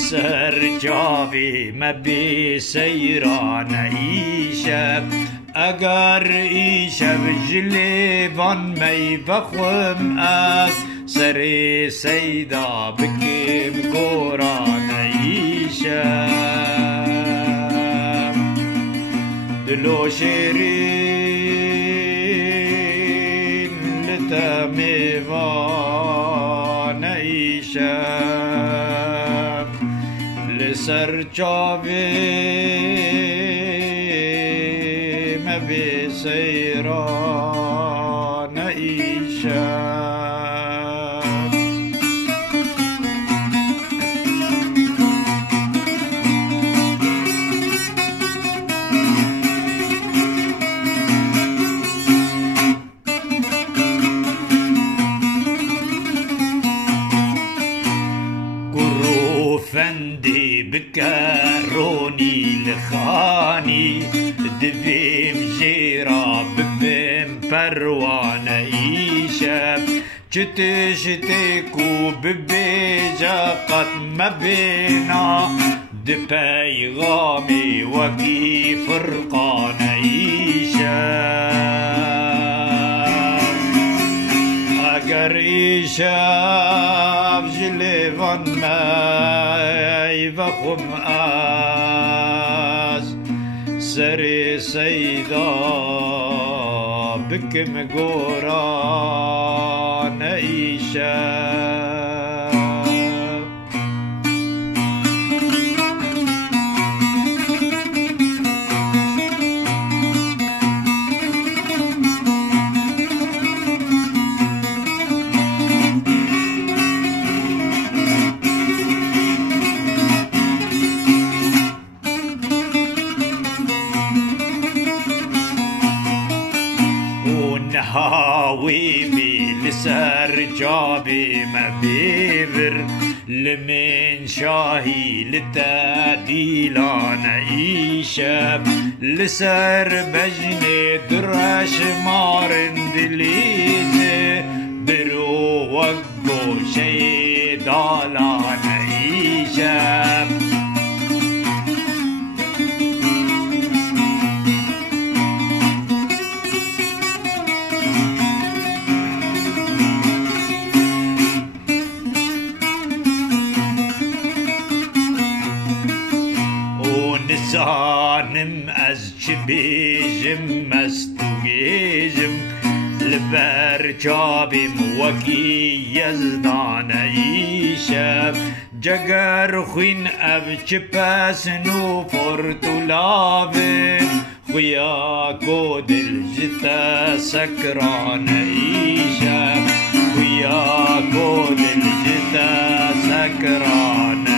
لسر جاوی مبی سیران ایشب اگر ایشب جلیوان می بخوم از سر سیدا بکم گوران ایشب دلو شیرین لتمیوان ایشب لسر جاوی مبی سیران ایشب فندي بكروني لخاني دبيم جيرا ببيم پروانه ایشب چتشتكو ببيجا قد مبينا دبيغامي وكي فرقانه ایشب اگر ایشب جلیوان می وخم از سر سیدا بکم گوران ایشب هاوي بي لسر جابي ما بيبر لمن شاهي لتاديلان ايشب لسر بجني دراش مارن دليزي برو وقو شي دالان ايشب زانم از چه بیجم مستوگیجم لبر جابم وکی یزدان ایشب جگر خوین اب چه پس نو پرتولاوه خویا کو دل جتا سکران ایشب خویا کو دل جتا سکران